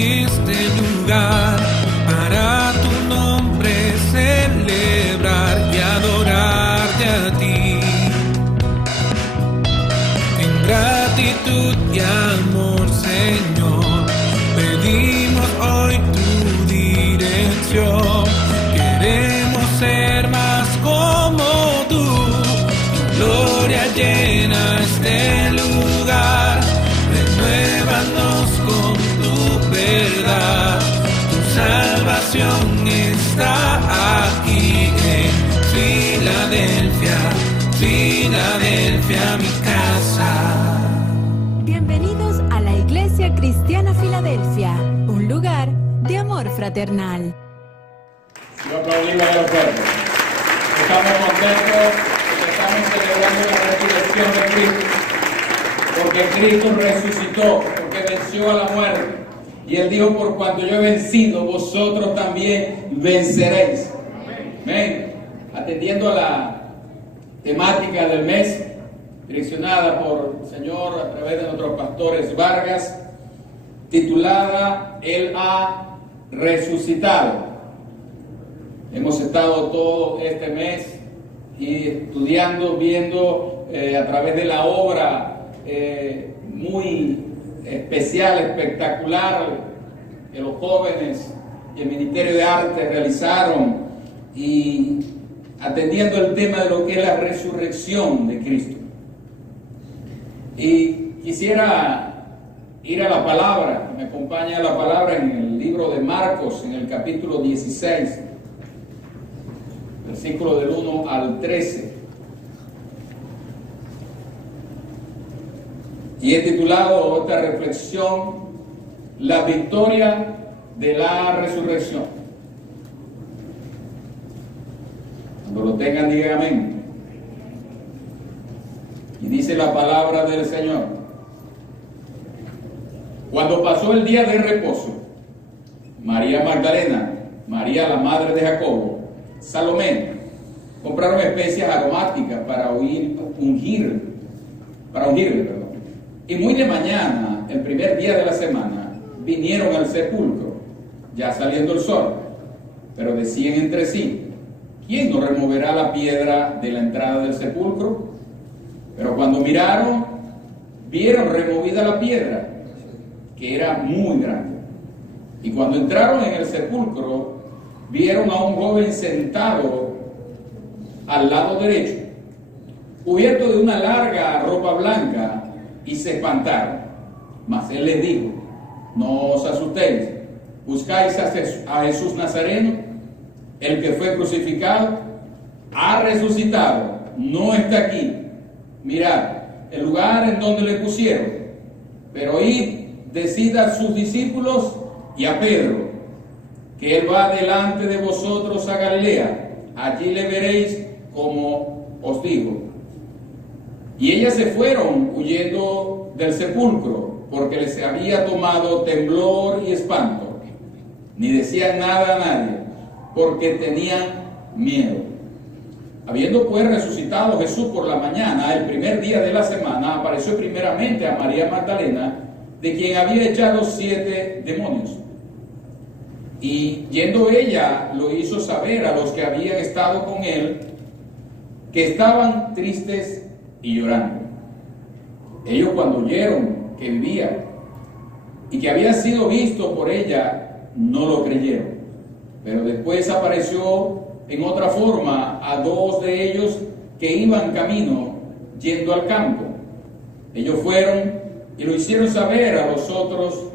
este lugar para tu nombre celebrar y adorarte a ti. En gratitud y amor, Señor, pedimos hoy tu dirección. Queremos ser más como tú. Tu gloria llena este lugar. Renuévanos con tu verdad. Tu salvación está aquí en Filadelfia, Filadelfia, mi casa. Bienvenidos a la Iglesia Cristiana Filadelfia, un lugar de amor fraternal. Yo aplaudimos a los fuertes. Estamos contentos porque estamos celebrando la resurrección de Cristo. Porque Cristo resucitó, porque venció a la muerte. Y Él dijo, por cuanto yo he vencido, vosotros también venceréis. Amén. Atendiendo a la temática del mes, direccionada por el Señor a través de nuestros pastores Vargas, titulada Él ha resucitado. Hemos estado todo este mes y estudiando, viendo a través de la obra muy especial, espectacular que los jóvenes y el Ministerio de Arte realizaron, y atendiendo el tema de lo que es la resurrección de Cristo. Y quisiera ir a la palabra, me acompaña la palabra en el libro de Marcos, en el capítulo 16, versículo del 1 al 13. Y he titulado esta reflexión La victoria de la resurrección. Cuando lo tengan, digan amén. Y dice la palabra del Señor: cuando pasó el día de reposo, María Magdalena, María la madre de Jacobo, Salomé, compraron especias aromáticas para ungirle. Y muy de mañana, el primer día de la semana, vinieron al sepulcro, ya saliendo el sol, pero decían entre sí: ¿quién nos removerá la piedra de la entrada del sepulcro? Pero cuando miraron, vieron removida la piedra, que era muy grande. Y cuando entraron en el sepulcro, vieron a un joven sentado al lado derecho, cubierto de una larga ropa blanca, y se espantaron. Mas él les dijo: no os asustéis, buscáis a Jesús Nazareno, el que fue crucificado. Ha resucitado, no está aquí. Mirad el lugar en donde le pusieron. Pero id, decid a sus discípulos y a Pedro que él va delante de vosotros a Galilea, allí le veréis como os digo. Y ellas se fueron huyendo del sepulcro, porque les había tomado temblor y espanto. Ni decían nada a nadie, porque tenían miedo. Habiendo pues resucitado Jesús por la mañana, el primer día de la semana, apareció primeramente a María Magdalena, de quien había echado 7 demonios. Y yendo ella, lo hizo saber a los que habían estado con él, que estaban tristes y llorando. Ellos, cuando oyeron que vivía y que había sido visto por ella, no lo creyeron. Pero después apareció en otra forma a 2 de ellos que iban camino yendo al campo. Ellos fueron y lo hicieron saber a los otros,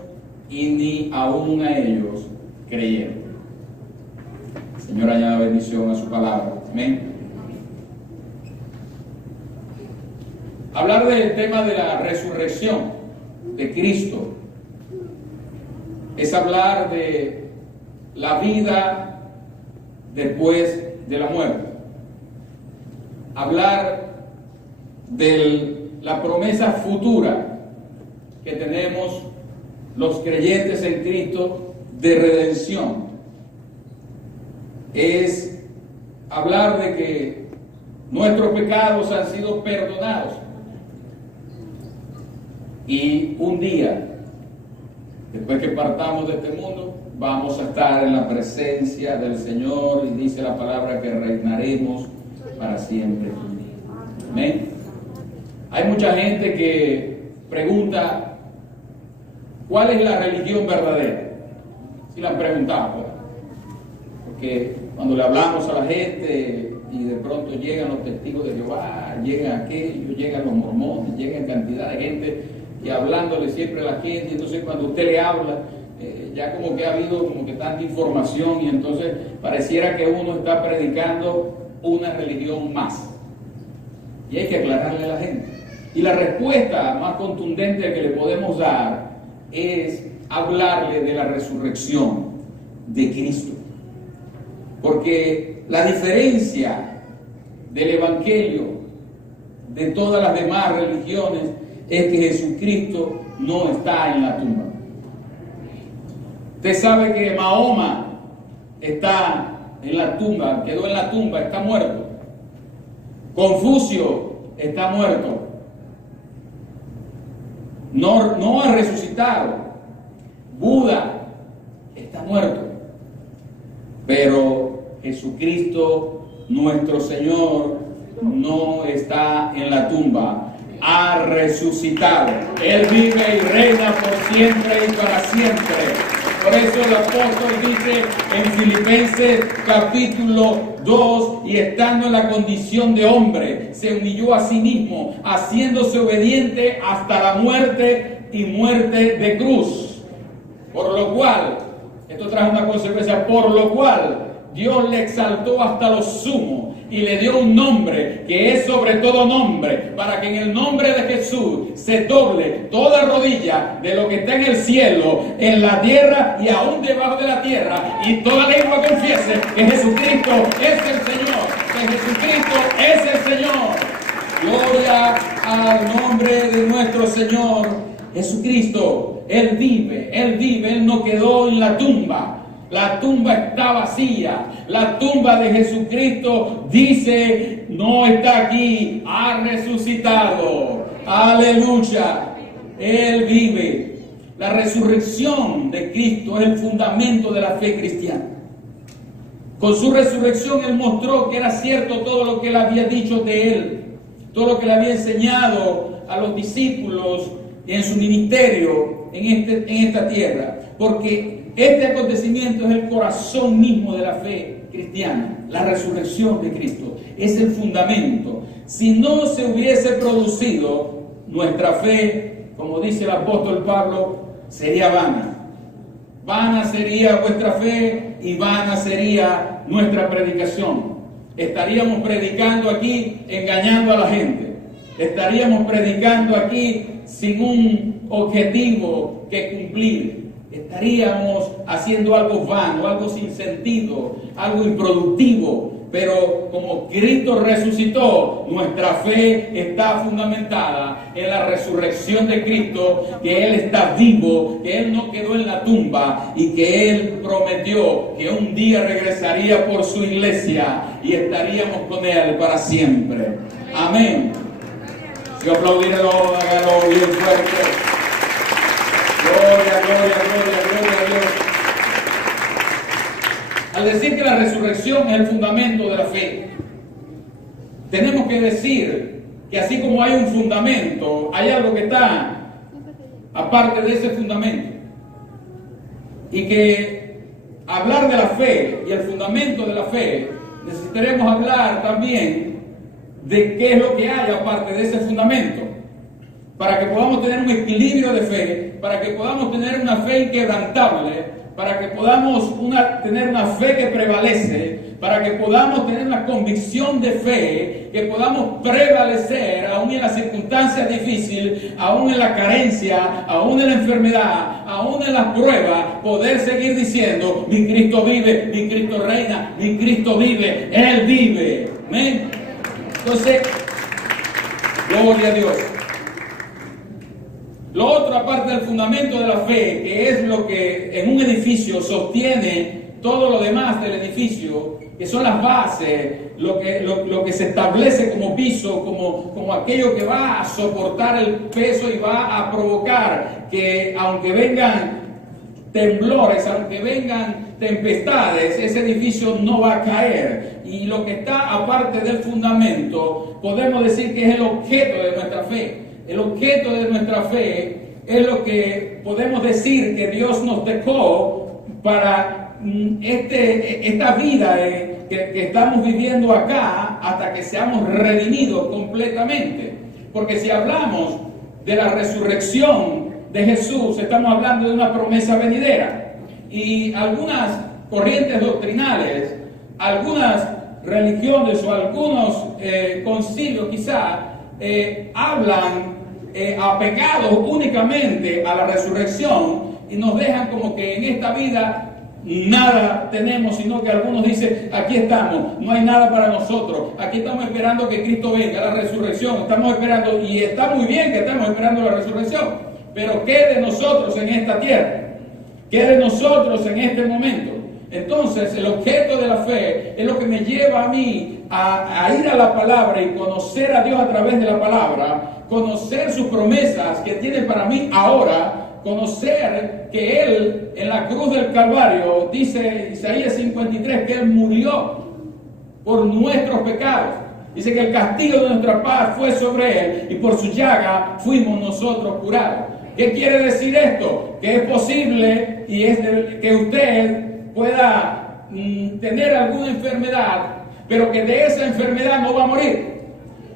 y ni aún a ellos creyeron. Señor, añada bendición a su palabra. Amén. Hablar del tema de la resurrección de Cristo es hablar de la vida después de la muerte. Hablar de la promesa futura que tenemos los creyentes en Cristo de redención. Es hablar de que nuestros pecados han sido perdonados. Y un día Después que partamos de este mundo, vamos a estar en la presencia del Señor, y dice la palabra que reinaremos para siempre. Amén. Hay mucha gente que pregunta, ¿cuál es la religión verdadera? Si la han preguntado, ¿verdad? Porque cuando le hablamos a la gente y de pronto llegan los testigos de Jehová, llegan aquellos, llegan los mormones, llegan cantidad de gente y hablándole siempre a la gente, y entonces cuando usted le habla, ya como que ha habido como que tanta información, y entonces pareciera que uno está predicando una religión más. Y hay que aclararle a la gente. Y la respuesta más contundente que le podemos dar es hablarle de la resurrección de Cristo. Porque la diferencia del Evangelio de todas las demás religiones es que Jesucristo no está en la tumba. Usted sabe que Mahoma está en la tumba, quedó en la tumba, está muerto. Confucio está muerto. No ha resucitado. Buda está muerto. Pero Jesucristo, nuestro Señor, no está en la tumba. Ha resucitado. Él vive y reina por siempre y para siempre. Por eso el apóstol dice en Filipenses capítulo 2, y estando en la condición de hombre, se humilló a sí mismo, haciéndose obediente hasta la muerte y muerte de cruz. Por lo cual, esto trae una consecuencia, por lo cual Dios le exaltó hasta lo sumo y le dio un nombre que es sobre todo nombre, para que en el nombre de Jesús se doble toda rodilla de lo que está en el cielo, en la tierra y aún debajo de la tierra, y toda lengua confiese que Jesucristo es el Señor, que Jesucristo es el Señor. Gloria al nombre de nuestro Señor Jesucristo. Él vive, Él no quedó en la tumba. La tumba está vacía. La tumba de Jesucristo dice, no está aquí, ha resucitado. Aleluya. Él vive. La resurrección de Cristo es el fundamento de la fe cristiana. Con su resurrección Él mostró que era cierto todo lo que Él había dicho de Él, todo lo que le había enseñado a los discípulos en su ministerio en esta tierra. Porque este acontecimiento es el corazón mismo de la fe cristiana. La resurrección de Cristo es el fundamento. Si no se hubiese producido, nuestra fe, como dice el apóstol Pablo, sería vana. Vana sería vuestra fe y vana sería nuestra predicación. Estaríamos predicando aquí engañando a la gente. Estaríamos predicando aquí sin un objetivo que cumplir. Estaríamos haciendo algo vano, algo sin sentido, algo improductivo. Pero como Cristo resucitó, nuestra fe está fundamentada en la resurrección de Cristo, que Él está vivo, que Él no quedó en la tumba y que Él prometió que un día regresaría por su iglesia y estaríamos con Él para siempre. Amén. Si aplaudirlo, hágalo bien fuerte. Gloria, gloria, gloria, gloria a Dios. Al decir que la resurrección es el fundamento de la fe, tenemos que decir que así como hay un fundamento, hay algo que está aparte de ese fundamento. Y que hablar de la fe y el fundamento de la fe, necesitaremos hablar también de qué es lo que hay aparte de ese fundamento, para que podamos tener un equilibrio de fe, para que podamos tener una fe inquebrantable, para que podamos tener una fe que prevalece, para que podamos tener una convicción de fe, que podamos prevalecer aún en las circunstancias difíciles, aún en la carencia, aún en la enfermedad, aún en las pruebas, poder seguir diciendo, mi Cristo vive, mi Cristo reina, mi Cristo vive, Él vive. ¿Amén? Entonces, gloria a Dios. Lo otro, aparte del fundamento de la fe, que es lo que en un edificio sostiene todo lo demás del edificio, que son las bases, lo que se establece como piso, como aquello que va a soportar el peso y va a provocar que, aunque vengan temblores, aunque vengan tempestades, ese edificio no va a caer. Y lo que está aparte del fundamento, podemos decir que es el objeto de nuestra fe. El objeto de nuestra fe es lo que podemos decir que Dios nos dejó para esta vida que estamos viviendo acá hasta que seamos redimidos completamente. Porque si hablamos de la resurrección de Jesús, estamos hablando de una promesa venidera. Y algunas corrientes doctrinales, algunas religiones o algunos concilios quizá hablan apegados únicamente a la resurrección y nos dejan como que en esta vida nada tenemos, sino que algunos dicen, aquí estamos, no hay nada para nosotros, aquí estamos esperando que Cristo venga, la resurrección, estamos esperando, y está muy bien que estamos esperando la resurrección, pero ¿qué de nosotros en esta tierra? ¿Qué de nosotros en este momento? Entonces, el objeto de la fe es lo que me lleva a mí a ir a la palabra y conocer a Dios a través de la palabra, conocer sus promesas que tiene para mí ahora, conocer que Él en la cruz del Calvario, dice Isaías 53, que Él murió por nuestros pecados. Dice que el castigo de nuestra paz fue sobre Él y por su llaga fuimos nosotros curados. ¿Qué quiere decir esto? Que es posible y es que usted pueda tener alguna enfermedad, pero que de esa enfermedad no va a morir.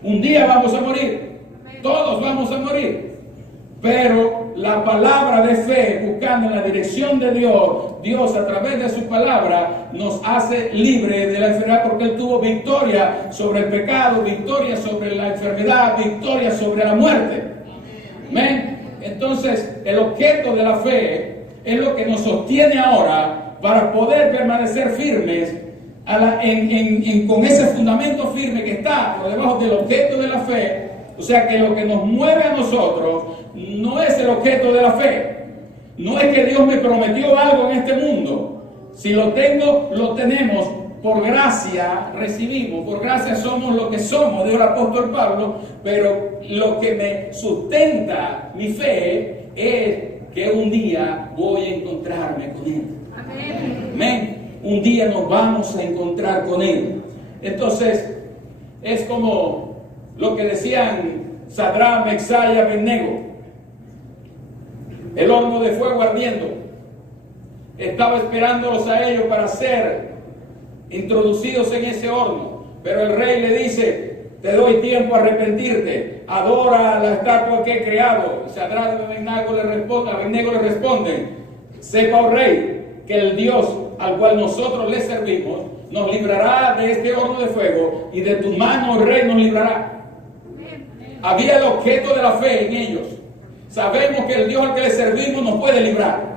Un día vamos a morir, todos vamos a morir, pero la palabra de fe, buscando en la dirección de Dios, Dios a través de su palabra nos hace libre de la enfermedad, porque Él tuvo victoria sobre el pecado, victoria sobre la enfermedad, victoria sobre la muerte. Amén. Entonces, el objeto de la fe es lo que nos sostiene ahora para poder permanecer firmes con ese fundamento firme que está por debajo del objeto de la fe. O sea que lo que nos mueve a nosotros no es el objeto de la fe. No es que Dios me prometió algo en este mundo. Si lo tengo, lo tenemos. Por gracia recibimos, por gracia somos lo que somos, dijo el apóstol Pablo, pero lo que me sustenta mi fe es que un día voy a encontrarme con Él. Amén. Amén. Un día nos vamos a encontrar con Él. Entonces, es como lo que decían Sadrach, Mesach y Abednego. El horno de fuego ardiendo. Estaba esperándolos a ellos para ser introducidos en ese horno, pero el rey le dice, te doy tiempo a arrepentirte, adora a la estatua que he creado. Sadrach y Abednego le responden, sepa, oh rey, que el Dios al cual nosotros le servimos nos librará de este horno de fuego, y de tu mano, oh rey, nos librará. Había el objeto de la fe en ellos. Sabemos que el Dios al que le servimos nos puede librar.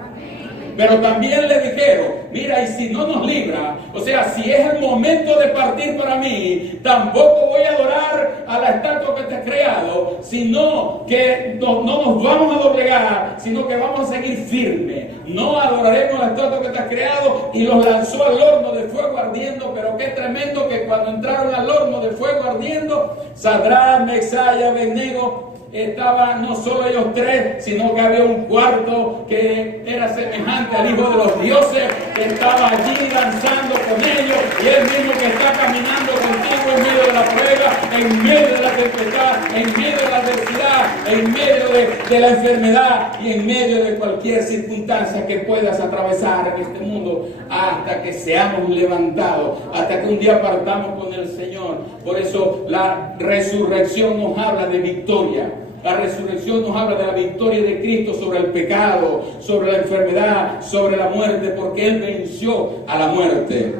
Pero también le dijeron, mira, y si no nos libra, o sea, si es el momento de partir para mí, tampoco voy a adorar a la estatua que te has creado, sino que no nos vamos a doblegar, sino que vamos a seguir firmes. No adoraremos a la estatua que te has creado, y los lanzó al horno de fuego ardiendo. Pero qué tremendo que cuando entraron al horno de fuego ardiendo, Sadrach, Mesach y Abednego, estaban no solo ellos tres, sino que había un cuarto que era semejante al Hijo de los Dioses, que estaba allí danzando con ellos, y Él mismo que está caminando contigo en medio de la prueba, en medio de la tempestad, en medio de la adversidad, en medio de la enfermedad y en medio de cualquier circunstancia que puedas atravesar en este mundo, hasta que seamos levantados, hasta que un día partamos con el Señor. Por eso la resurrección nos habla de victoria. La resurrección nos habla de la victoria de Cristo sobre el pecado, sobre la enfermedad, sobre la muerte, porque Él venció a la muerte.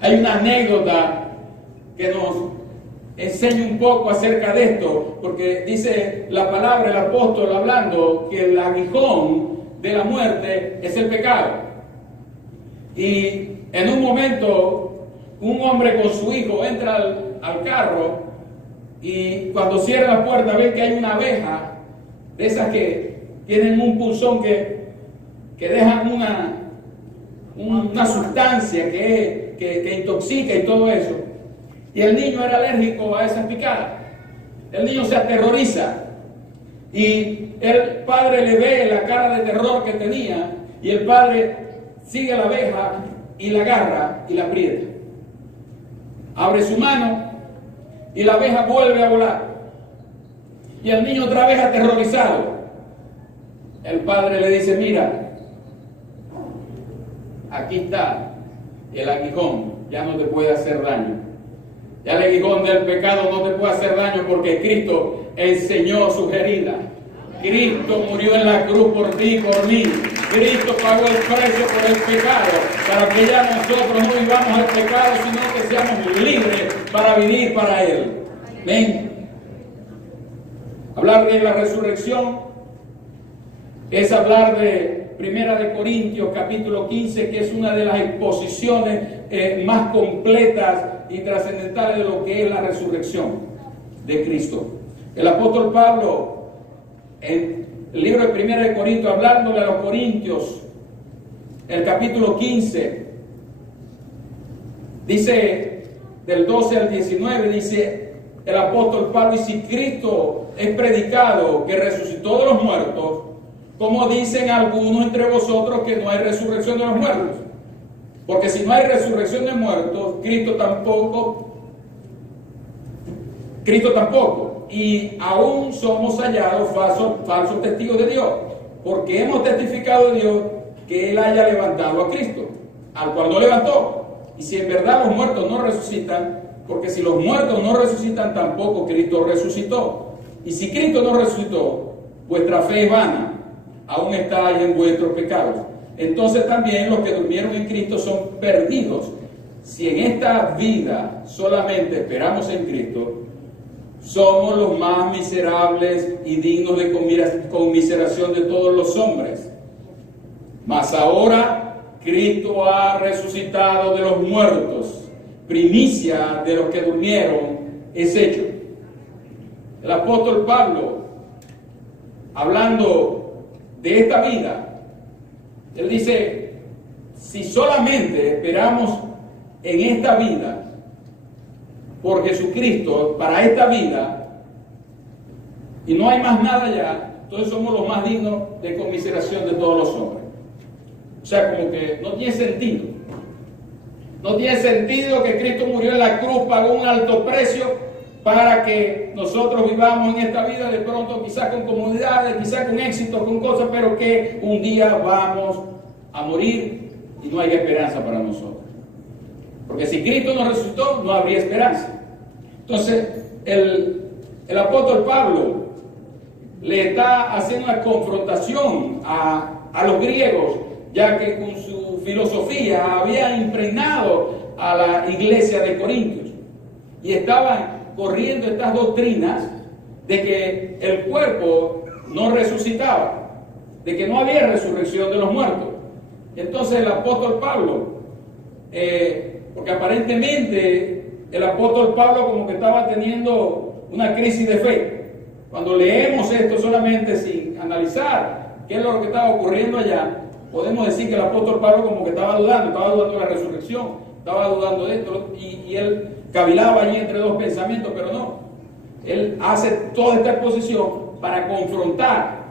Hay una anécdota que nos enseña un poco acerca de esto, porque dice la palabra, el apóstol hablando, que el aguijón de la muerte es el pecado. Y en un momento, un hombre con su hijo entra al carro, y cuando cierra la puerta ven que hay una abeja de esas que tienen un punzón que dejan una sustancia que intoxica y todo eso. Y el niño era alérgico a esas picadas. El niño se aterroriza Y el padre le ve la cara de terror que tenía, y el padre sigue a la abeja y la agarra y la aprieta. Abre su mano y la abeja vuelve a volar. Y el niño otra vez aterrorizado. El padre le dice, mira, aquí está el aguijón, ya no te puede hacer daño. Ya el aguijón del pecado no te puede hacer daño porque Cristo enseñó sus heridas. Cristo murió en la cruz por ti y por mí. Cristo pagó el precio por el pecado, para que ya nosotros no vivamos el pecado, sino que seamos libres para vivir para Él. Amén. Hablar de la resurrección es hablar de 1 Corintios capítulo 15, que es una de las exposiciones más completas y trascendentales de lo que es la resurrección de Cristo. El apóstol Pablo, en el libro de 1 Corintios, hablándole a los corintios, el capítulo 15, dice del 12 al 19, dice el apóstol Pablo, y si Cristo es predicado que resucitó de los muertos, como dicen algunos entre vosotros que no hay resurrección de los muertos. Porque si no hay resurrección de muertos, Cristo tampoco. Y aún somos hallados falsos testigos de Dios, porque hemos testificado de Dios que Él haya levantado a Cristo, al cual no levantó. Y si en verdad los muertos no resucitan, porque si los muertos no resucitan, tampoco Cristo resucitó. Y si Cristo no resucitó, vuestra fe es vana, aún está ahí en vuestros pecados. Entonces también los que durmieron en Cristo son perdidos. Si en esta vida solamente esperamos en Cristo, somos los más miserables y dignos de conmiseración de todos los hombres. Mas ahora Cristo ha resucitado de los muertos, primicia de los que durmieron es hecho. El apóstol Pablo, hablando de esta vida, él dice, si solamente esperamos en esta vida por Jesucristo, para esta vida, y no hay más nada ya, entonces somos los más dignos de conmiseración de todos los hombres. O sea, como que no tiene sentido. No tiene sentido que Cristo murió en la cruz, pagó un alto precio para que nosotros vivamos en esta vida de pronto, quizás con comodidades, quizás con éxitos, con cosas, pero que un día vamos a morir y no hay esperanza para nosotros. Porque si Cristo no resucitó, no habría esperanza. Entonces, el apóstol Pablo le está haciendo una confrontación a los griegos, ya que con su filosofía había impregnado a la iglesia de Corintios. Y estaban corriendo estas doctrinas de que el cuerpo no resucitaba, de que no había resurrección de los muertos. Entonces el apóstol Pablo, porque aparentemente el apóstol Pablo como que estaba teniendo una crisis de fe. Cuando leemos esto solamente sin analizar qué es lo que estaba ocurriendo allá, podemos decir que el apóstol Pablo como que estaba dudando de la resurrección, estaba dudando de esto, y él cavilaba allí entre dos pensamientos, pero no. Él hace toda esta exposición para confrontar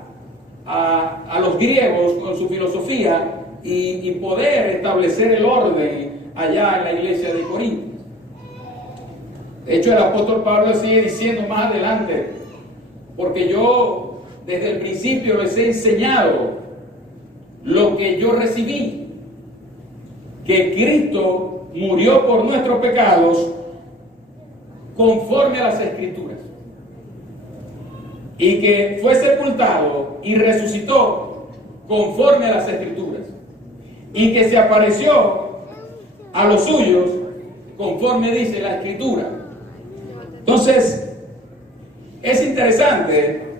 a los griegos con su filosofía y poder establecer el orden allá en la iglesia de Corinto. De hecho, el apóstol Pablo sigue diciendo más adelante, porque yo desde el principio les he enseñado lo que yo recibí, que Cristo murió por nuestros pecados conforme a las Escrituras, y que fue sepultado y resucitó conforme a las Escrituras, y que se apareció a los suyos conforme dice la Escritura. Entonces, es interesante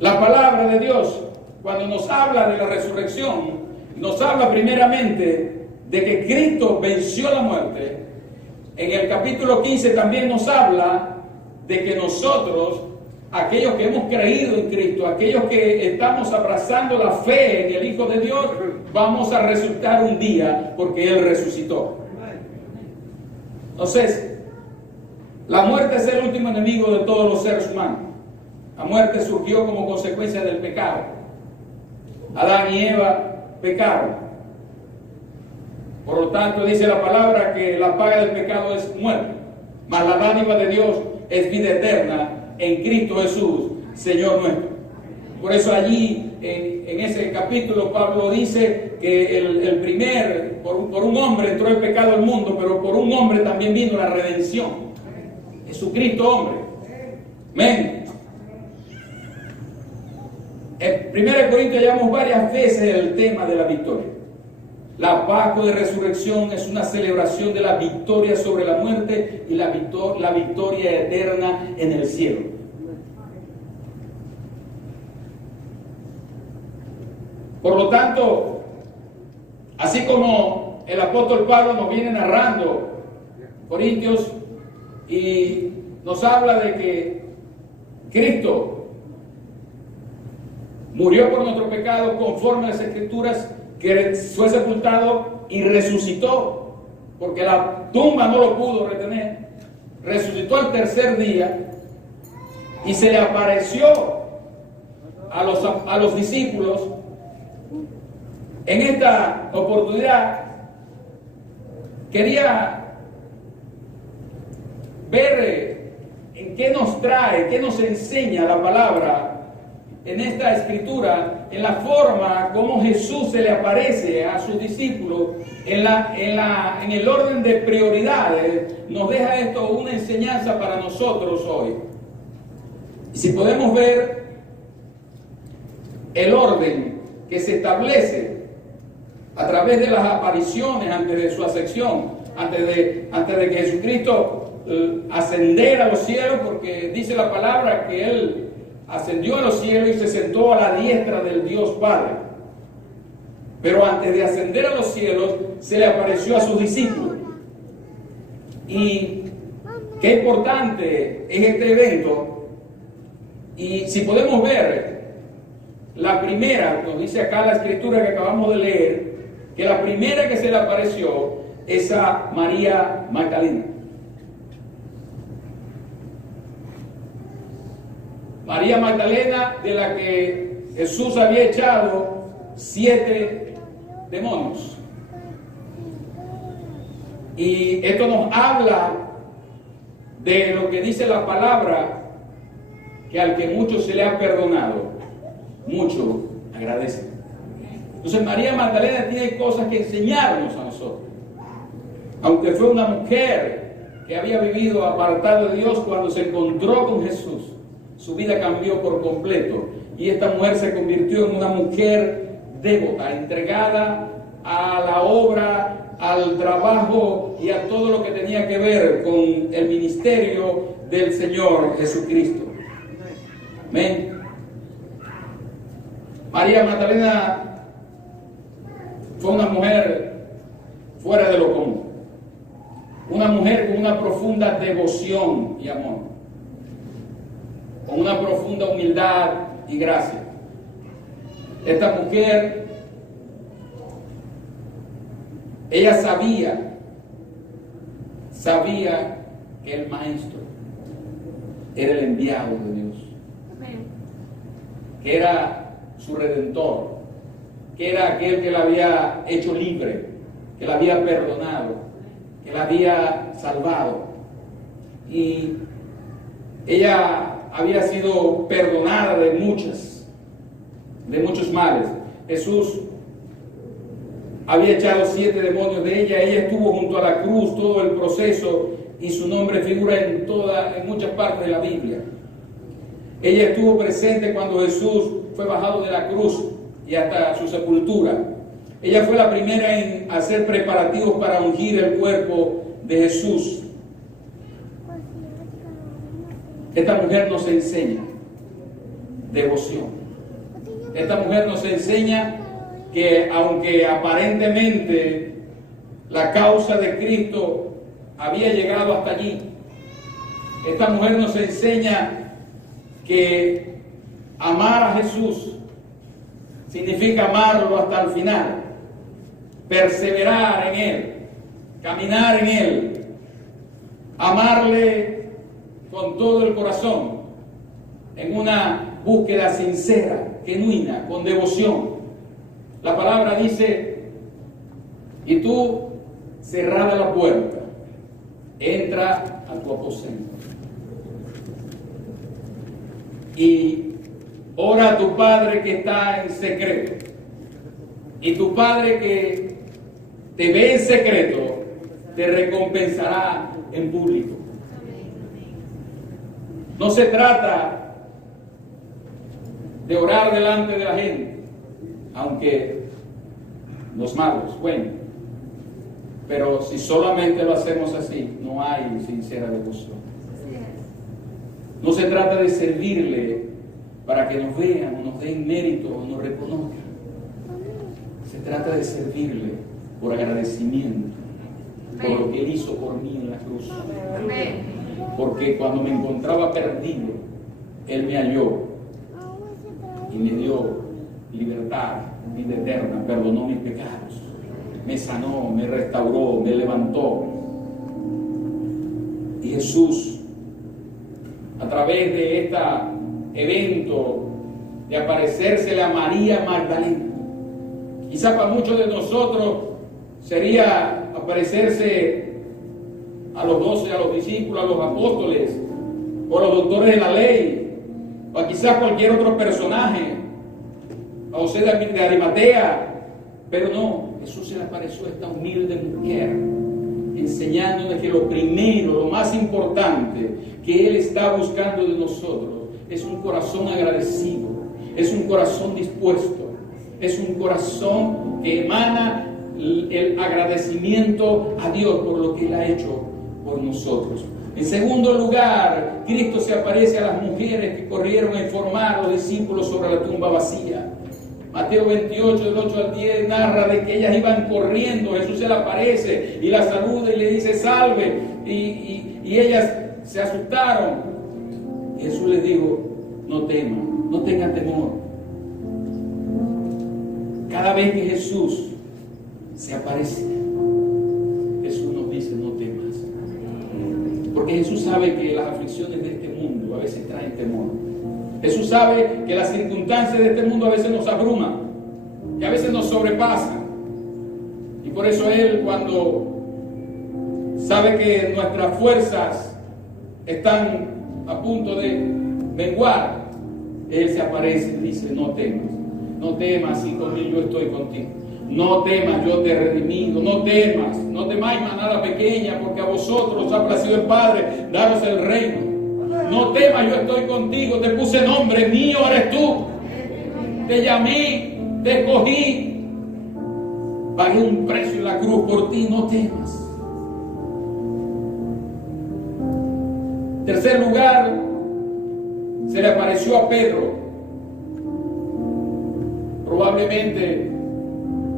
la palabra de Dios cuando nos habla de la resurrección. Nos habla primeramente de que Cristo venció la muerte. En el capítulo 15 también nos habla de que nosotros, aquellos que hemos creído en Cristo, aquellos que estamos abrazando la fe en el Hijo de Dios, vamos a resucitar un día porque Él resucitó. Entonces, la muerte es el último enemigo de todos los seres humanos. La muerte surgió como consecuencia del pecado. Adán y Eva pecaron. Por lo tanto, dice la palabra que la paga del pecado es muerte, mas la dádiva de Dios es vida eterna en Cristo Jesús, Señor nuestro. Por eso allí, en ese capítulo, Pablo dice que por un hombre entró el pecado al mundo, pero por un hombre también vino la redención. Jesucristo hombre. Amén. En 1 Corintios hallamos varias veces el tema de la victoria. La Pascua de Resurrección es una celebración de la victoria sobre la muerte y la victoria eterna en el cielo. Por lo tanto, así como el apóstol Pablo nos viene narrando Corintios y nos habla de que Cristo murió por nuestro pecado conforme a las Escrituras, que fue sepultado y resucitó, porque la tumba no lo pudo retener, resucitó al tercer día y se le apareció a los discípulos. En esta oportunidad quería ver en qué nos trae, qué nos enseña la palabra en esta escritura, en la forma como Jesús se le aparece a sus discípulos, en el orden de prioridades. Nos deja esto una enseñanza para nosotros hoy. Y si podemos ver el orden que se establece a través de las apariciones antes de su ascensión, antes de que Jesucristo ascendiera a los cielos, porque dice la palabra que Él ascendió a los cielos y se sentó a la diestra del Dios Padre. Pero antes de ascender a los cielos, se le apareció a sus discípulos. Y qué importante es este evento. Y si podemos ver la primera, nos dice acá la escritura que acabamos de leer, que la primera que se le apareció es a María Magdalena. María Magdalena, de la que Jesús había echado 7 demonios. Y esto nos habla de lo que dice la palabra, que al que mucho se le ha perdonado, mucho agradece. Entonces María Magdalena tiene cosas que enseñarnos a nosotros. Aunque fue una mujer que había vivido apartada de Dios, cuando se encontró con Jesús, su vida cambió por completo. Y esta mujer se convirtió en una mujer devota, entregada a la obra, al trabajo y a todo lo que tenía que ver con el ministerio del Señor Jesucristo. Amén. María Magdalena fue una mujer fuera de lo común. Una mujer con una profunda devoción y amor, con una profunda humildad y gracia. Esta mujer, ella sabía que el Maestro era el enviado de Dios, que era su Redentor, que era aquel que la había hecho libre, que la había perdonado, que la había salvado. Y ella había sido perdonada de muchos males. Jesús había echado 7 demonios de ella. Ella estuvo junto a la cruz todo el proceso y su nombre figura en muchas partes de la Biblia. Ella estuvo presente cuando Jesús fue bajado de la cruz y hasta su sepultura. Ella fue la primera en hacer preparativos para ungir el cuerpo de Jesús. Esta mujer nos enseña devoción. Esta mujer nos enseña que aunque aparentemente la causa de Cristo había llegado hasta allí, esta mujer nos enseña que amar a Jesús significa amarlo hasta el final, perseverar en Él, caminar en Él, amarle con todo el corazón, en una búsqueda sincera, genuina, con devoción. La palabra dice: y tú, cerrada la puerta, entra a tu aposento y ora a tu Padre que está en secreto, y tu Padre que te ve en secreto te recompensará en público. No se trata de orar delante de la gente, aunque los malos cuenten, pero si solamente lo hacemos así, no hay sincera devoción. No se trata de servirle para que nos vean, o nos den mérito, o nos reconozcan. Se trata de servirle por agradecimiento, por lo que Él hizo por mí en la cruz. Porque cuando me encontraba perdido, Él me halló y me dio libertad, vida eterna, perdonó mis pecados, me sanó, me restauró, me levantó. Y Jesús, a través de este evento de aparecérsele a María Magdalena, quizá para muchos de nosotros sería aparecerse a los 12, a los discípulos, a los apóstoles, o a los doctores de la ley, o a quizás cualquier otro personaje, a José de Arimatea, pero no, Jesús se le apareció a esta humilde mujer, enseñándonos que lo primero, lo más importante que Él está buscando de nosotros es un corazón agradecido, es un corazón dispuesto, es un corazón que emana el agradecimiento a Dios por lo que Él ha hecho por nosotros. En segundo lugar, Cristo se aparece a las mujeres que corrieron a informar a los discípulos sobre la tumba vacía. Mateo 28, del 8 al 10, narra de que ellas iban corriendo, Jesús se le aparece y la saluda y le dice salve, y ellas se asustaron. Y Jesús les dijo: no teman, no tengan temor. Cada vez que Jesús se aparece, Jesús nos dice: no temas. Porque Jesús sabe que las aflicciones de este mundo a veces traen temor. Jesús sabe que las circunstancias de este mundo a veces nos abruman, que a veces nos sobrepasan. Y por eso Él, cuando sabe que nuestras fuerzas están a punto de menguar, Él se aparece y dice: no temas, no temas, hijo mío, yo estoy contigo. No temas, yo te he redimido. No temas, no temáis manada pequeña, porque a vosotros os ha placido el Padre daros el reino. No temas, yo estoy contigo, te puse nombre, mío eres tú. Te llamé, te escogí, pagué un precio en la cruz por ti, no temas. Tercer lugar, se le apareció a Pedro, probablemente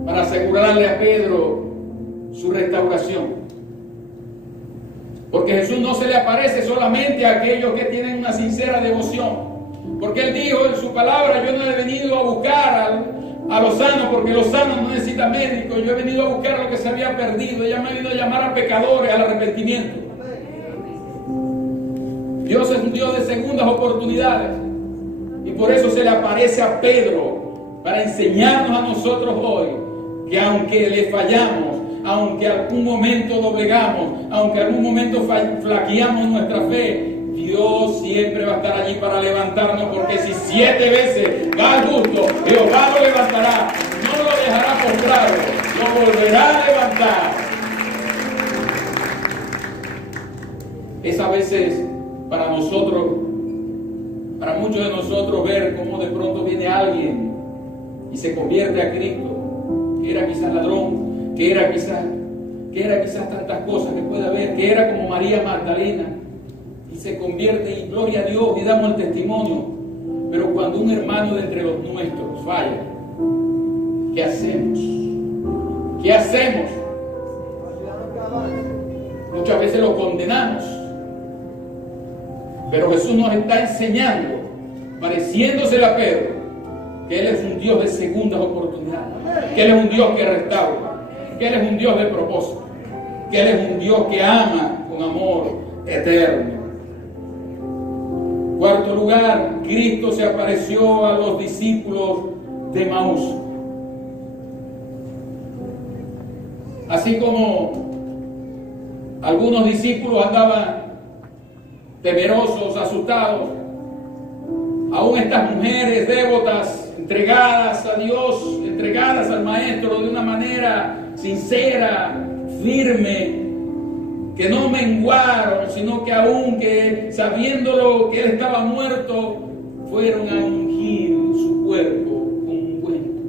para asegurarle a Pedro su restauración. Porque Jesús no se le aparece solamente a aquellos que tienen una sincera devoción. Porque Él dijo en su palabra: yo no he venido a buscar a los sanos, porque los sanos no necesitan médicos. Yo he venido a buscar a lo que se había perdido. Ella me ha venido a llamar a pecadores al arrepentimiento. Dios es un Dios de segundas oportunidades. Y por eso se le aparece a Pedro, para enseñarnos a nosotros hoy que aunque le fallamos, aunque algún momento doblegamos, aunque algún momento flaqueamos nuestra fe, Dios siempre va a estar allí para levantarnos, porque si 7 veces da el justo, Jehová lo levantará, no lo dejará postrado, lo volverá a levantar. Es a veces para nosotros, para muchos de nosotros, ver cómo de pronto viene alguien y se convierte a Cristo, que era quizás ladrón, que era quizás tantas cosas que puede haber, que era como María Magdalena, y se convierte, y gloria a Dios, y damos el testimonio. Pero cuando un hermano de entre los nuestros falla, ¿qué hacemos? ¿Qué hacemos? Muchas veces lo condenamos, pero Jesús nos está enseñando, pareciéndose a Pedro, que Él es un Dios de segundas oportunidades, que Él es un Dios que restaura, que Él es un Dios de propósito, que Él es un Dios que ama con amor eterno. Cuarto lugar, Cristo se apareció a los discípulos de Emaús. Así como algunos discípulos andaban temerosos, asustados, aún estas mujeres devotas, entregadas a Dios, entregadas al Maestro de una manera sincera, firme, que no menguaron, sino que aún que sabiéndolo que Él estaba muerto, fueron a ungir su cuerpo con ungüento.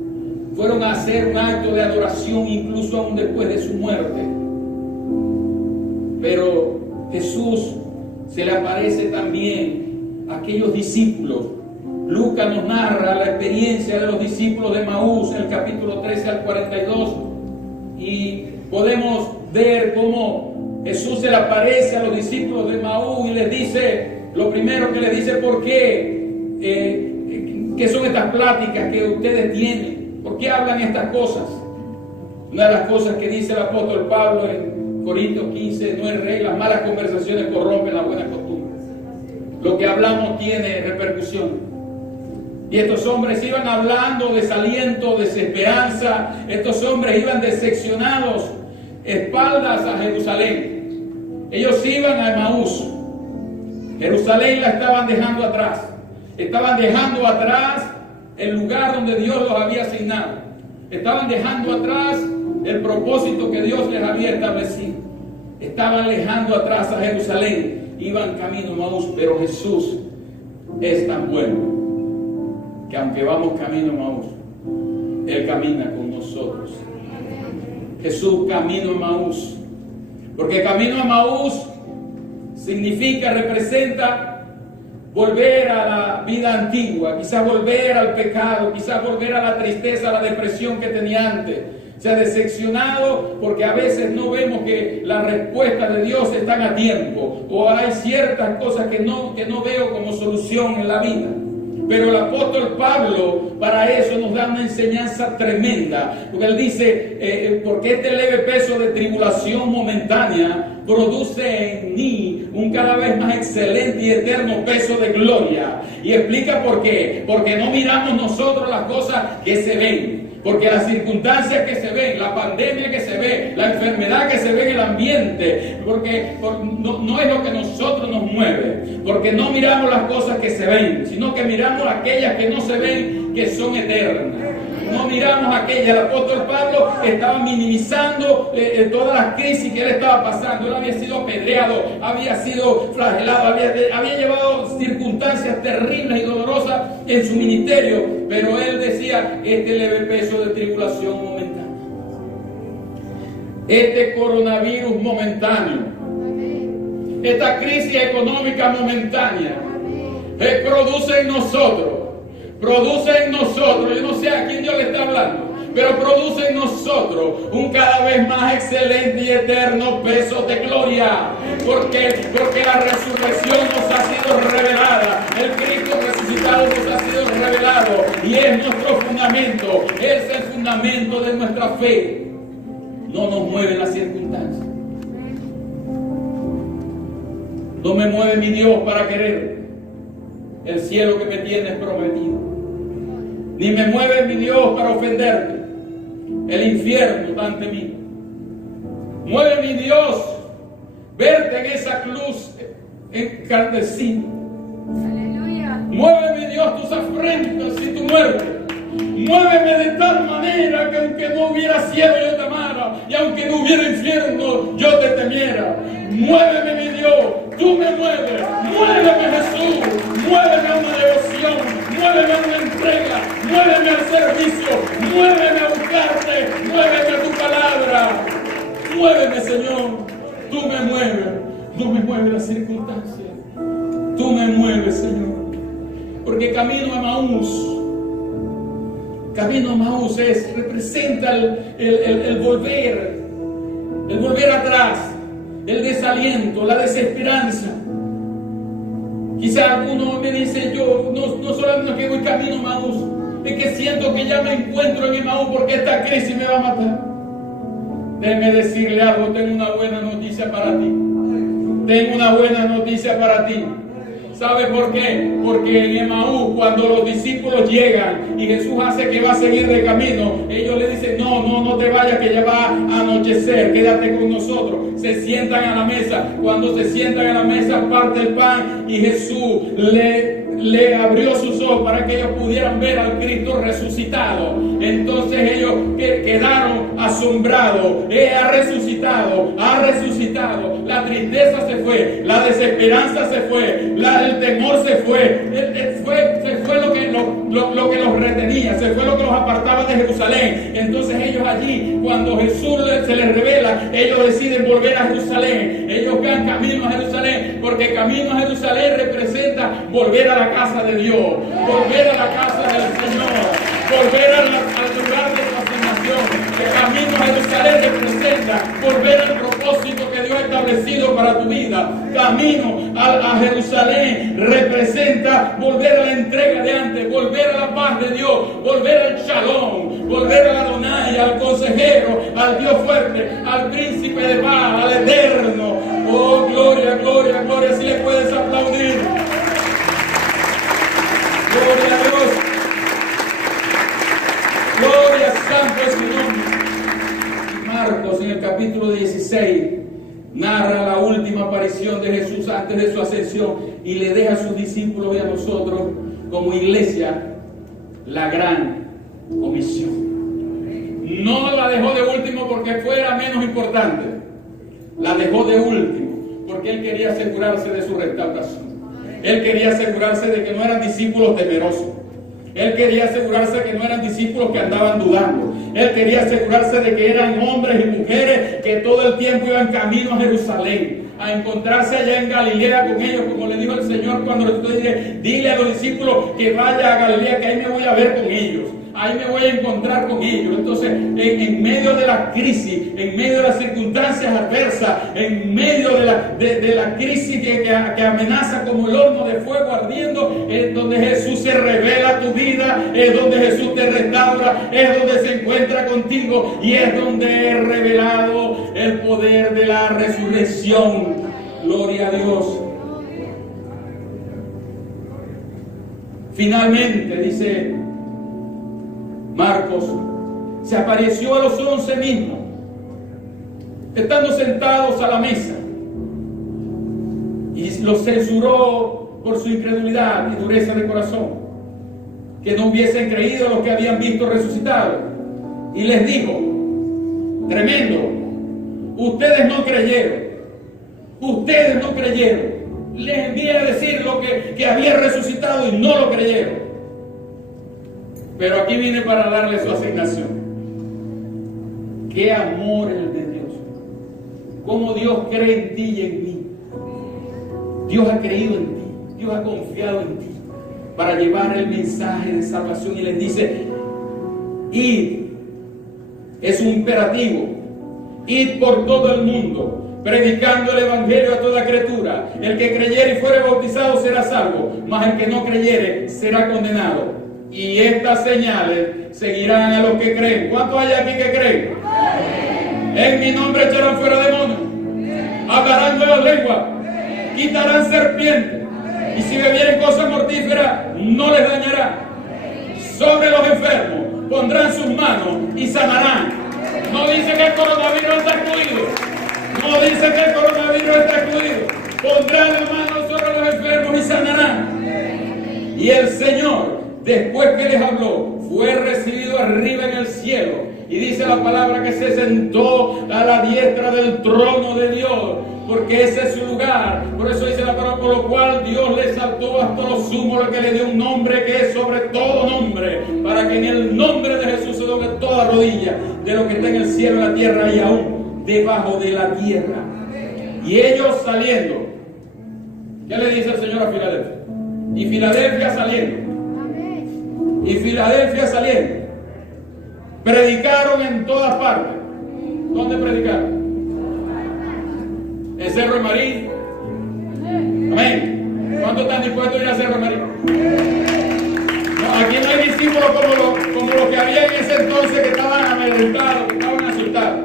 Fueron a hacer un acto de adoración incluso aún después de su muerte. Pero Jesús se le aparece también a aquellos discípulos. Lucas nos narra la experiencia de los discípulos de Emaús en el capítulo 13 al 42 y podemos ver cómo Jesús se le aparece a los discípulos de Emaús y les dice, lo primero que les dice, ¿por qué? ¿Qué son estas pláticas que ustedes tienen? ¿Por qué hablan estas cosas? Una de las cosas que dice el apóstol Pablo en Corintios 15, no es rey, las malas conversaciones corrompen las buenas costumbres. Lo que hablamos tiene repercusión. Y estos hombres iban hablando desaliento, desesperanza. Estos hombres iban decepcionados, espaldas a Jerusalén. Ellos iban a Emaús. Jerusalén la estaban dejando atrás. Estaban dejando atrás el lugar donde Dios los había asignado. Estaban dejando atrás el propósito que Dios les había establecido. Estaban dejando atrás a Jerusalén. Iban camino a Emaús, pero Jesús es tan bueno que aunque vamos camino a Emaús, Él camina con nosotros. Jesús camino a Emaús, porque camino a Emaús significa, representa volver a la vida antigua, quizás volver al pecado, quizás volver a la tristeza, a la depresión que tenía antes. Se ha decepcionado porque a veces no vemos que las respuestas de Dios están a tiempo, o hay ciertas cosas que no veo como solución en la vida. Pero el apóstol Pablo para eso nos da una enseñanza tremenda, porque él dice, porque este leve peso de tribulación momentánea produce en mí un cada vez más excelente y eterno peso de gloria. Y explica por qué. Porque no miramos nosotros las cosas que se ven. Porque las circunstancias que se ven, la pandemia que se ve, la enfermedad que se ve en el ambiente, no es lo que nosotros nos mueve. Porque no miramos las cosas que se ven, sino que miramos aquellas que no se ven, que son eternas. No miramos aquellas. El apóstol Pablo estaba minimizando todas las crisis que él estaba pasando. Él había sido apedreado, había sido flagelado, había llevado circunstancias terribles y dolorosas en su ministerio, pero él decía, este leve peso de tribulación momentánea, este coronavirus momentáneo, esta crisis económica momentánea, produce en nosotros, yo no sé a quién Dios le está hablando, pero produce en nosotros un cada vez más excelente y eterno peso de gloria, porque la resurrección nos ha sido revelada, el Cristo resucitado nos ha sido revelado, y es nuestro fundamento, es el fundamento de nuestra fe. No nos mueven las circunstancias, no me mueve mi Dios para querer el cielo que me tienes prometido, ni me mueve mi Dios para ofenderte, el infierno ante mí. Mueve mi Dios verte en esa cruz encarnecida. Mueve mi Dios tus afrentas y tu muerte. Muéveme de tal manera que aunque no hubiera cielo yo te amara, y aunque no hubiera infierno yo te temiera. Muéveme mi Dios, tú me mueves. Muéveme Jesús, muéveme a una devoción, muéveme a una entrega, muéveme al servicio, muéveme a buscarte, muéveme a tu palabra. Muéveme Señor, tú me mueves las circunstancias, tú me mueves Señor, porque camino a Emaús. Camino a Emaús representa el volver atrás, el desaliento, la desesperanza. Quizá alguno me dice, yo no solamente que voy camino a Emaús, es que siento que ya me encuentro en Emaús porque esta crisis me va a matar. Déjeme decirle algo, tengo una buena noticia para ti. Tengo una buena noticia para ti. ¿Sabe por qué? Porque en Emaús, cuando los discípulos llegan y Jesús hace que va a seguir de camino, ellos le dicen, no te vayas, que ya va a anochecer, quédate con nosotros. Se sientan a la mesa. Cuando se sientan a la mesa, parte el pan y Jesús le abrió sus ojos para que ellos pudieran ver al Cristo resucitado. Entonces ellos quedaron asombrados. Ha resucitado. La tristeza se fue, la desesperanza se fue, el temor se fue. Se fue lo que los retenía, se fue lo que los apartaba de Jerusalén. Entonces ellos allí, cuando Jesús se les revela, ellos deciden volver a Jerusalén. Ellos van camino a Jerusalén, porque camino a Jerusalén representa volver a la casa de Dios, volver a la casa del Señor, volver al lugar de transformación. El camino a Jerusalén representa volver al propósito que Dios ha establecido para tu vida. Camino a Jerusalén representa volver a la entrega de antes, volver a la paz de Dios, volver al Shalom, volver al Adonai, al consejero, al Dios fuerte, al príncipe de paz, al eterno. Oh, gloria, gloria, gloria. Si le puedes aplaudir. Gloria a Dios. Gloria, santo es su nombre. Marcos, en el capítulo 16, narra la última aparición de Jesús antes de su ascensión y le deja a sus discípulos y a nosotros como iglesia la gran comisión. No la dejó de último porque fuera menos importante, la dejó de último porque Él quería asegurarse de su restauración. Él quería asegurarse de que no eran discípulos temerosos. Él quería asegurarse que no eran discípulos que andaban dudando. Él quería asegurarse de que eran hombres y mujeres que todo el tiempo iban camino a Jerusalén, a encontrarse allá en Galilea con ellos, como le dijo el Señor cuando le dile a los discípulos que vaya a Galilea, que ahí me voy a ver con ellos. Ahí me voy a encontrar con ellos. Entonces, en medio de la crisis, en medio de las circunstancias adversas, en medio de la crisis que amenaza como el horno de fuego ardiendo, es donde Jesús se revela a tu vida, es donde Jesús te restaura, es donde se encuentra contigo y es donde es revelado el poder de la resurrección. Gloria a Dios. Finalmente, dice Marcos, se apareció a los 11 mismos, estando sentados a la mesa, y los censuró por su incredulidad y dureza de corazón, que no hubiesen creído los que habían visto resucitado. Y les dijo, tremendo, ustedes no creyeron. Les envié a decir lo que había resucitado y no lo creyeron. Pero aquí vine para darle su asignación. Qué amor el de Dios. Cómo Dios cree en ti y en mí. Dios ha creído en ti. Dios ha confiado en ti para llevar el mensaje de salvación. Y les dice, id. Es un imperativo. Id por todo el mundo, predicando el evangelio a toda criatura. El que creyere y fuere bautizado será salvo, mas el que no creyere será condenado. Y estas señales seguirán a los que creen. ¿Cuántos hay aquí que creen? En mi nombre echarán fuera demonios, hablarán nuevas lenguas, quitarán serpientes, y si bebieren cosas mortíferas no les dañará. Sobre los enfermos pondrán sus manos y sanarán. No dice que el coronavirus está excluido. No dice que el coronavirus está excluido. Pondrán la mano sobre los enfermos y sanarán. Y el Señor, después que les habló, fue recibido arriba en el cielo. Y dice la palabra que se sentó a la diestra del trono de Dios, porque ese es su lugar. Por eso dice la palabra, por lo cual Dios le exaltó hasta lo sumo, lo que le dio un nombre que es sobre todo nombre, para que en el nombre de Jesús se doble toda rodilla de lo que está en el cielo, en la tierra y aún debajo de la tierra. Y ellos saliendo, ¿qué le dice el Señor a Filadelfia? Y Filadelfia saliendo, predicaron en todas partes. ¿Dónde predicaron? El Cerro de Marí. Amén. ¿Cuántos están dispuestos a ir al Cerro de Marí? No, aquí no hay discípulos como los que había en ese entonces, que estaban amedrentados, que estaban asustados.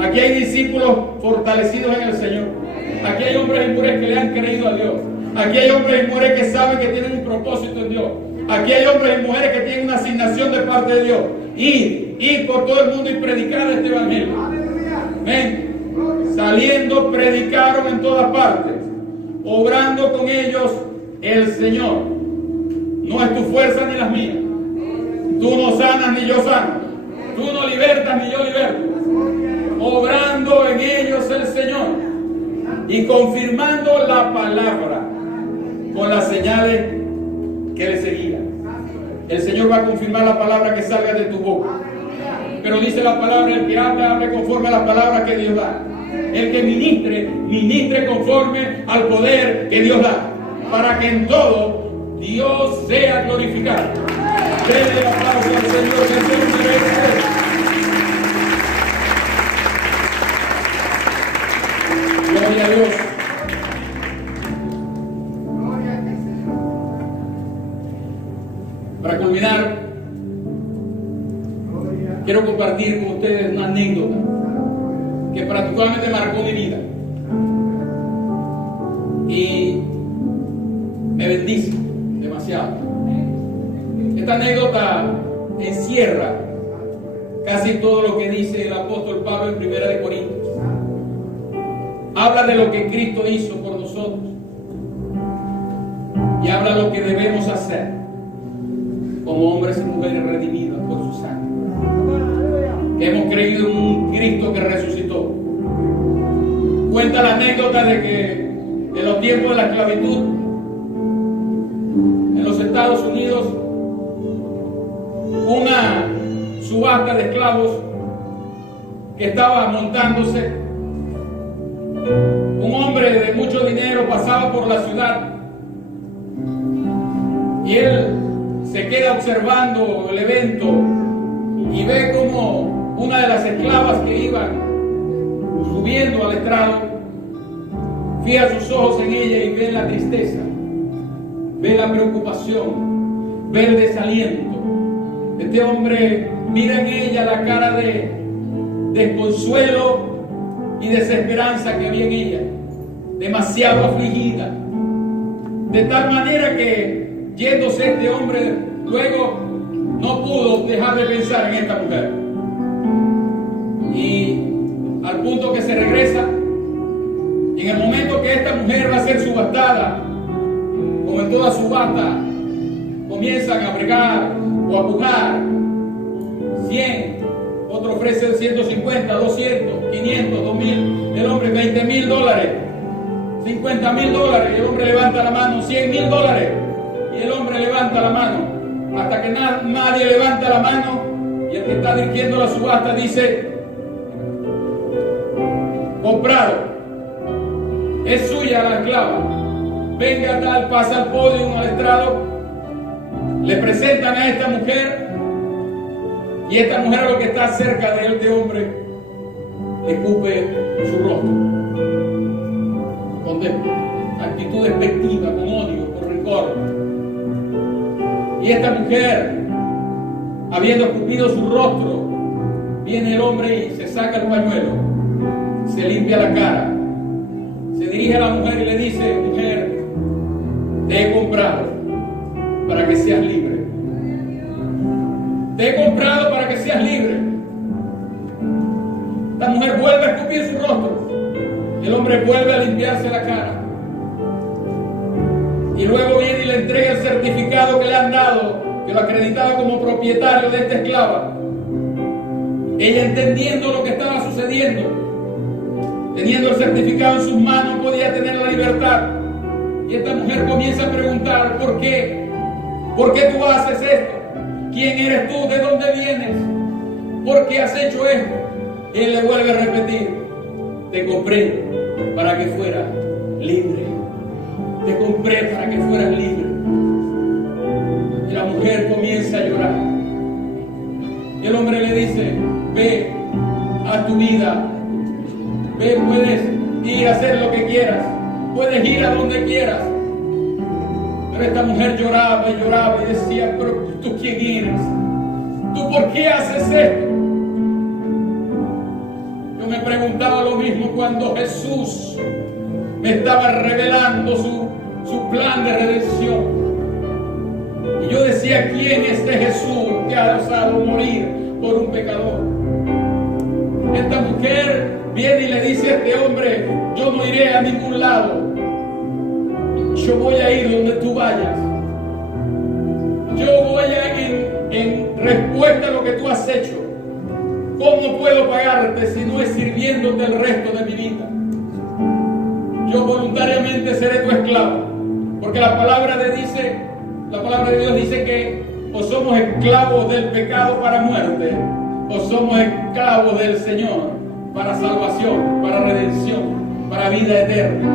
Aquí hay discípulos fortalecidos en el Señor. Aquí hay hombres y mujeres que le han creído a Dios. Aquí hay hombres y mujeres que saben que tienen un propósito en Dios. Aquí hay hombres y mujeres que tienen una asignación de parte de Dios. Ir por todo el mundo y predicar este evangelio. Amén. Saliendo, predicaron en todas partes, obrando con ellos el Señor. No es tu fuerza ni las mías. Tú no sanas ni yo sano. Tú no libertas ni yo liberto. Obrando en ellos el Señor y confirmando la palabra con las señales que le seguían. El Señor va a confirmar la palabra que salga de tu boca. Pero dice la palabra, el que hable conforme a las palabras que Dios da. El que ministre conforme al poder que Dios da, para que en todo Dios sea glorificado. Denle el aplauso al Señor, que el Señor merece. Gloria a Dios. Para culminar, quiero compartir con ustedes una anécdota que particularmente marcó mi vida y me bendice demasiado. Esta anécdota encierra casi todo lo que dice el apóstol Pablo en 1 de Corintios. Habla de lo que Cristo hizo por nosotros y habla de lo que debemos hacer como hombres y mujeres redimidos por su sangre. Hemos creído en un Cristo que resucitó. Cuenta la anécdota de que en los tiempos de la esclavitud en los Estados Unidos, una subasta de esclavos que estaba montándose, un hombre de mucho dinero pasaba por la ciudad y él se queda observando el evento y ve como una de las esclavas que iban subiendo al estrado fija sus ojos en ella y ve la tristeza, ve la preocupación, ve el desaliento. Este hombre mira en ella la cara de desconsuelo y desesperanza que había en ella, demasiado afligida, de tal manera que yéndose este hombre luego no pudo dejar de pensar en esta mujer, y al punto que se regresa, y en el momento que esta mujer va a ser subastada, como en toda subasta comienzan a bregar o a pujar, 100, otro ofrece 150, 200, 500, 2000, el hombre $20,000, $50,000, y el hombre levanta la mano, $100,000, y el hombre levanta la mano, hasta que nadie levanta la mano, y el que está dirigiendo la subasta dice: comprado, es suya la esclava, venga tal, pasa al podio, al estrado, le presentan a esta mujer, y esta mujer, a lo que está cerca de este hombre, escupe su rostro con actitud despectiva, con odio, con rencor. Y esta mujer, habiendo escupido su rostro, viene el hombre y se saca el pañuelo, se limpia la cara, se dirige a la mujer y le dice: mujer, te he comprado para que seas libre. Te he comprado para que seas libre. La mujer vuelve a escupir su rostro. El hombre vuelve a limpiarse la cara. Y luego viene y le entrega el certificado que le han dado, que lo acreditaba como propietario de esta esclava. Ella, entendiendo lo que estaba sucediendo, teniendo el certificado en sus manos, podía tener la libertad. Y esta mujer comienza a preguntar: ¿por qué? ¿Por qué tú haces esto? ¿Quién eres tú? ¿De dónde vienes? ¿Por qué has hecho esto? Y él le vuelve a repetir: te compré para que fueras libre. Te compré para que fueras libre. Y la mujer comienza a llorar. Y el hombre le dice: ve a tu vida. Ve, puedes ir a hacer lo que quieras. Puedes ir a donde quieras. Pero esta mujer lloraba y lloraba y decía: pero ¿tú quién eres? ¿Tú por qué haces esto? Yo me preguntaba lo mismo cuando Jesús me estaba revelando su plan de redención. Y yo decía, ¿quién es este Jesús que ha osado morir por un pecador? Esta mujer viene y le dice a este hombre, yo no iré a ningún lado, yo voy a ir donde tú vayas, yo voy a ir en respuesta a lo que tú has hecho. ¿Cómo puedo pagarte si no es sirviéndote el resto de mi vida? Yo voluntariamente seré tu esclavo, porque la palabra de Dios dice que o somos esclavos del pecado para muerte, o somos esclavos del Señor para salvación, para redención, para vida eterna.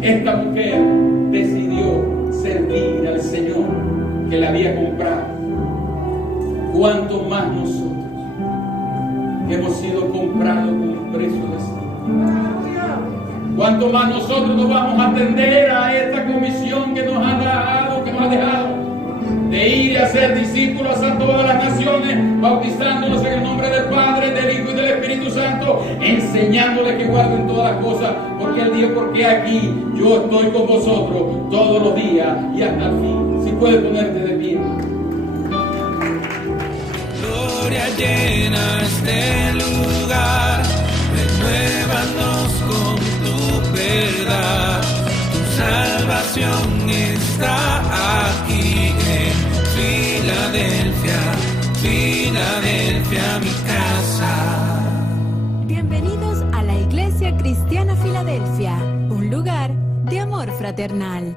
Esta mujer decidió servir al Señor que la había comprado. ¿Cuánto más nosotros hemos sido comprados con un precio de sangre? ¿Cuánto más nosotros nos vamos a atender a esta comisión que nos ha dejado de ir y hacer discípulos a todas las naciones, bautizándolos en el nombre del Padre, del Hijo y del Espíritu Santo, enseñándoles que guarden todas las cosas, porque Él dijo, porque aquí yo estoy con vosotros todos los días y hasta el fin? Si puedes ponerte de pie. Gloria llena este lugar, renuévanos con tu verdad. Tu salvación está aquí en Filadelfia, Filadelfia, mi casa. Bienvenidos a la Iglesia Cristiana Filadelfia, un lugar de amor fraternal.